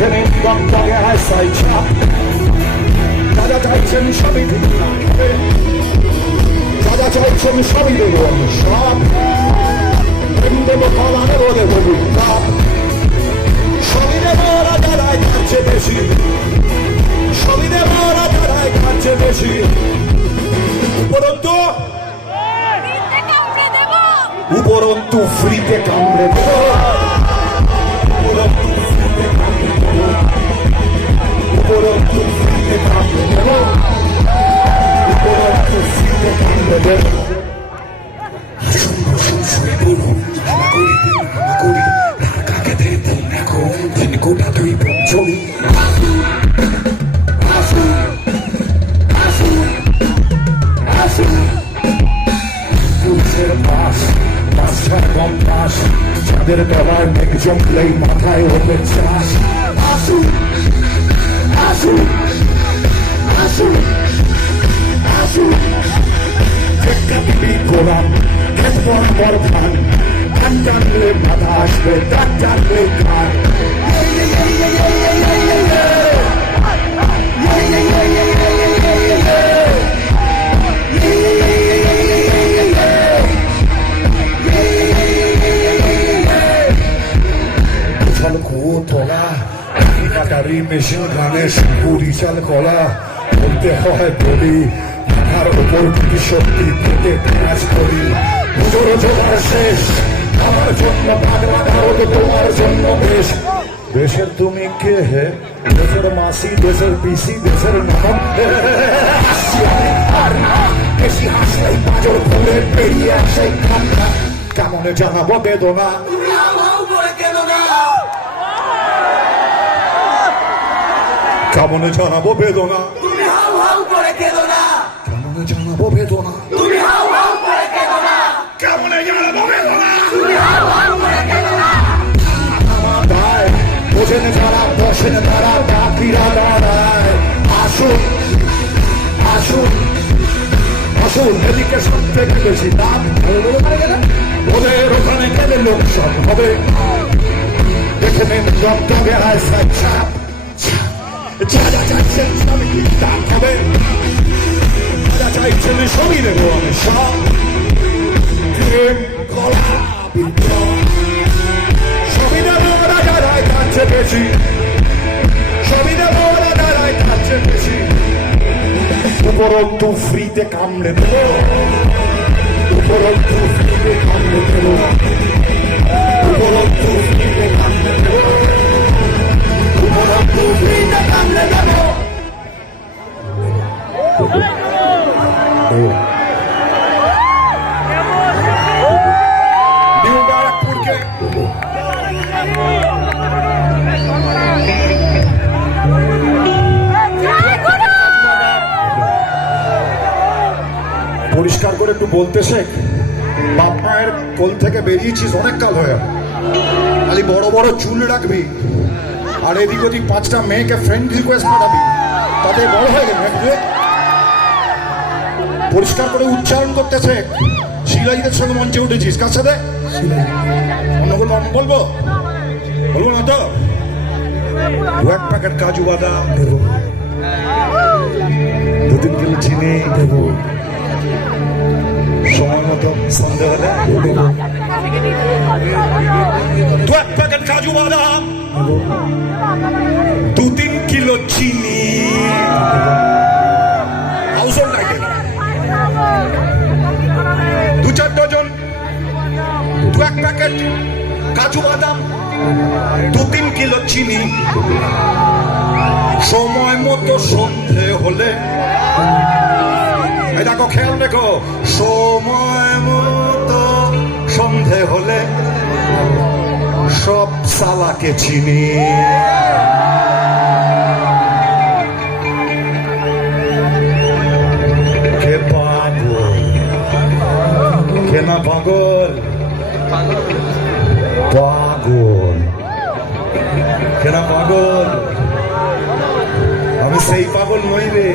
এখানে দমদমে আসাই চাপ দাদা চাইছেন সবই দিতে দাদা চাইছেন সবই দেব আমি সব প্রেম দেবো পালানো দেবো কাপ সবই দেবো ওরা দাঁড়ায় কাছে বেশি সবই দেবো ওরা দাঁড়ায় কাছে বেশি উপরন্তু ফ্রিতে কামড়ে দেব উপরন্তু ফ্রিতে কামড়ে দেব উপরন্তু ফ্রিতে কামড়ে দেব আসুন বসুন শুয়ে বলুন করি কাকে দেব দেখো দিন গোটা দুই পঞ্চমী আসুন আসুন আসুন পুরুষের পাশ কম পাশ যাদের দেওয়ার মেঘ জমলেই মাথায় ওঠে চাষ আসুন আসুন আসুন আসুন গোলাম খেত বরাবর ধান ধান টানলে মাথা আসবে দাঁত টানলে কান মেশিন গানে পুরি চাল কলা বলতে হয় বলি মাথার উপর কি শক্তি পেতে কাজ করি পুজোর জোগাড় শেষ আমার জন্য পাগলা ভারত তোমার জন্য বেশ দেশের তুমি কে হে দেশের মাসি দেশের পিসি দেশের নাম বেশি হাসলেই পাঁচর খুলে বেরিয়ে আসে কান্না কেমনে জানাবো বেদনা কেমনে জানাবো বেদনা তুমি হাউ হাউ করে কেঁদো না কেমনে জানাবো বেদনা তুমি হাউ হাউ করে কেঁদো না কেমনে জানাবো বেদনা তুমি হাউ হাউ করে কেঁদো না দায় বোঝেন যারা বসেন তারা বাকিরা দাঁড়ায় আসুন আসুন আসুন এদিকে সব থেকে বেশি দাম ওদের ওখানে গেলে লোকসান হবে দেখে নেন দমদমে আসাই চাপ যারা চাইছেন সবই দাম হবে যারা চাইছেন সবই দেবো আমি সব প্রেম কলা সবই দেবো ওরা দাঁড়ায় কাছে বেশি সবই দেবো ওরা দাঁড়ায় কাছে বেশি উপরন্তু ফ্রিতে কামড়ে দেব উপরন্তু ফ্রিতে কামড়ে দেব উপরন্তু ফ্রিতে কামড়ে দেব উপরন্তু ফ্রিতে কামড়ে দেব নিউ ব্যারাকপুরকে পরিষ্কার করে একটু বলতে শেখ বাপ মায়ের কোল থেকে বেরিয়েছিস অনেক কাল হয়ে খালি বড় বড় চুল রাখবি আর এদিক ওদিক 5টা মেয়েকে ফ্রেন্ড রিকোয়েস্ট পাঠাবি তাতে বড় হয়ে গেলে পরিষ্কার করে উচ্চারণ করতে শেখ শিলাজিদের সঙ্গে মঞ্চে উঠেছিস কার সাথে অন্য কোনো বলবো বলবো না তো 1 প্যাকেট কাজু বাদাম দেবো 2-3 কিলো চিনি দেবো সময় মতো সন্দেহ হলে 1 প্যাকেট কাজু বাদাম 2-3 কিলো চিনি হাউসহোল্ড আইটেম 2-4 ডজন 1 প্যাকেট কাজু বাদাম 2-3 কিলো চিনি সময় মতো সন্ধে হলে দেখো খেয়াল রেখো সময় মতো সন্ধে হলে সব সালাকে চিনি কে পাগল কে না পাগল পাগল কে না পাগল আমি সেই পাগল নই রে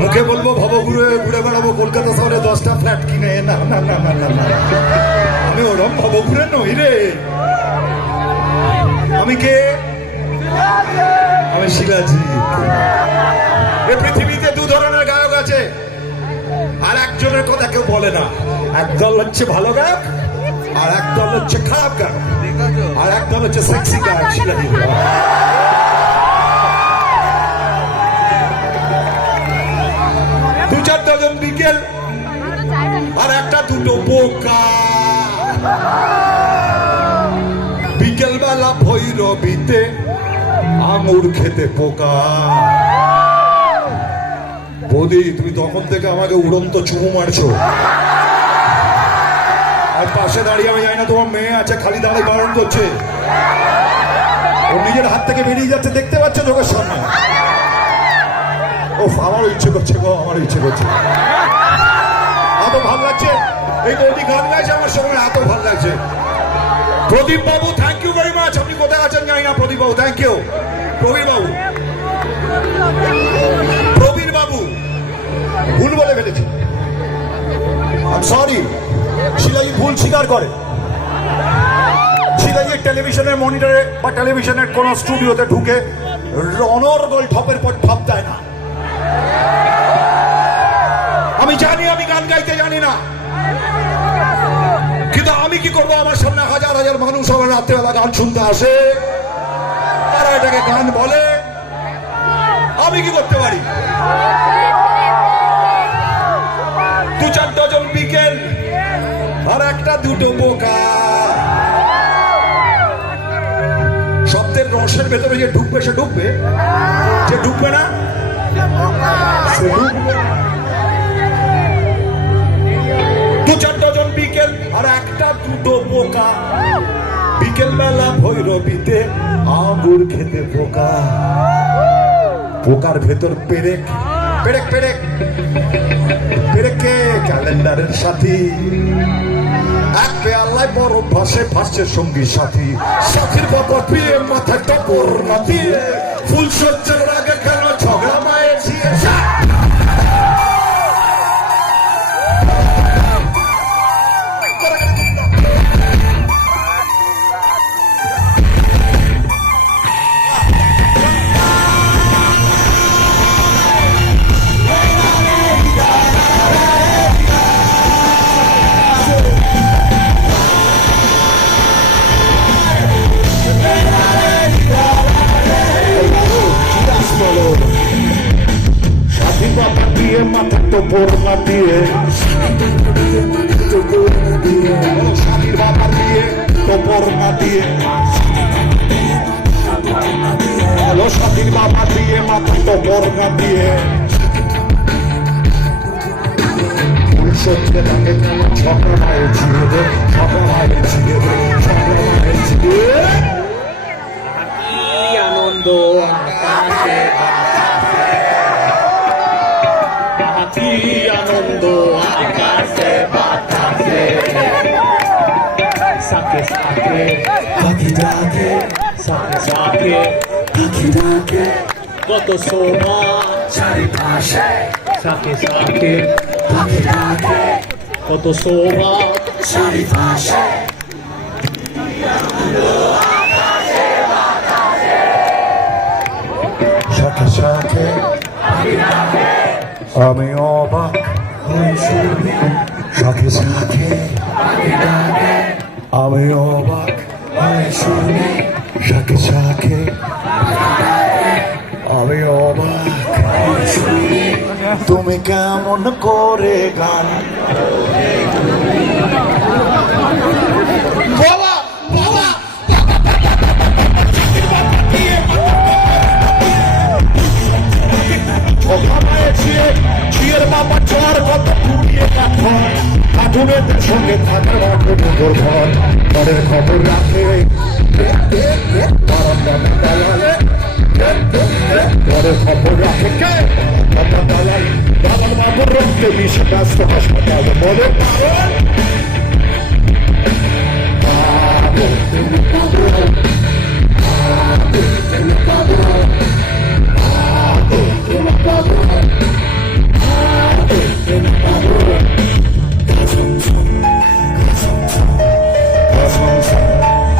মুখে বলবো ভব ঘুরে ঘুরে বেড়াবো কলকাতা শহরে 10টা ফ্ল্যাট কিনে না না না না না আমি ওরম ভব ঘুরে নই রে আমি কে? আমি শিলাজিৎ। এই পৃথিবীতে দু ধরনের গায়ক আছে, আর একজনের কথা কেউ বলে না। একদল হচ্ছে ভালো গায়ক, আর একদল হচ্ছে খারাপ গায়ক, আর একদল হচ্ছে সেক্সি গায়ক। শিলাজিৎ দু চার ডজন বিকেল আর একটা দুটো বোকা। বিকেল বেলা ভৈরবীতে আঙুর খেতে পোকা। বৌদি, তুমি তখন থেকে আমাকে উড়ন্ত চুমু মারছো, আর পাশে দাঁড়িয়ে আমি জানি না তোমার মেয়ে আছে, খালি দাঁড়িয়ে বারণ করছে। ও নিজের হাত থেকে বেরিয়ে যাচ্ছে, দেখতে পাচ্ছ চোখের সামনে। ও আমারও ইচ্ছে করছে গো, আমারও ইচ্ছে করছে। এত ভালো লাগছে এই বৌদি গান গাইছে আমার সঙ্গে, এত ভালো লাগছে। প্রদীপ বাবু, থ্যাংক ইউ ভেরি মাচ। আপনি কোথায় আছেন জানি না, প্রদীপ বাবু থ্যাংক ইউ। প্রবীর বাবু, প্রবীর বাবু ভুল বলে ফেলেছি, সরি। শিলাজিৎ ভুল স্বীকার করে। শিলাজিৎ টেলিভিশনের মনিটরে বা টেলিভিশনের কোন স্টুডিওতে ঢুকে অনর্গল ঠপের পর ঠপ দেয় না। আমি জানি আমি গান গাইতে জানি না, কিন্তু আমি কি করবো? আমার সামনে হাজার হাজার মানুষ আমার রাত্রেবেলা গান শুনতে আসে, তারা এটাকে গান বলে। আমি কি করতে পারি? দু চার ডজন বিকেল আর একটা দুটো বোকা। শব্দের রসের ভেতরে যে ঢুকবে সে ঢুকবে, যে ঢুকবে না সে ঢুকবে। দু চার ডজন বিকেল আর একটা দুটো বোকা। বিকেল বেলা ভৈরবীতে আঙুর খেতে পোকা। পোকার ভেতর পেরেক, পেরেক পেরেক পেরেকে ক্যালেন্ডারের সাথী। এক পেয়ালায় বরফ ভাসে, ভাসছে সঙ্গী সাথী। সাথীর বাবা পিয়ে মাথায় টপর না দিয়ে, ফুল সজ্জার আগে কেন ঝগড়া মায়ের ঝিয়ে। সাথীর বাবা দিয়ে মাথা টপর না দিয়ে, সাথীর বাবা দিয়ে টপর না দিয়ে, সাথীর বাবা দিয়ে মাথা টপর না দিয়ে। ফুল সত্যি তাকে ঝগড়া মায়ের ছিঁড়ে দে, ঝগড়া মায়ের ছিঁড়ে দে, ঝগড়া মায়ের ছিঁড়ে। আনন্দ আকাশে বাতাসে, আনন্দ আকাশে বাতাসে। সাকে সাকে পাখি ডাকে, সাকে সাকে পাখি ডাকে। কত শোভা চারিপাশে, সাকে সাকে পাখি ডাকে। কত শোভা চারিপাশে। সাথে সাথে আমি অবাক হয়ে শুনি, সাথে সাথে আমি অবাক হয়ে শুনি, সাথে সাথে আমি অবাক হয়ে শুনি। তুমি কেমন করে গান বাবা বাবা ঝিয়ের বাবা চর কত পুড়িয়ে কাঠর, আগুনের সঙ্গে থাকার ঘরের খবর রাখে। ঘরের খবর রাখে কে? বাবার বাবুর রক্তে বিষে ব্যস্ত হাসপাতাল বলে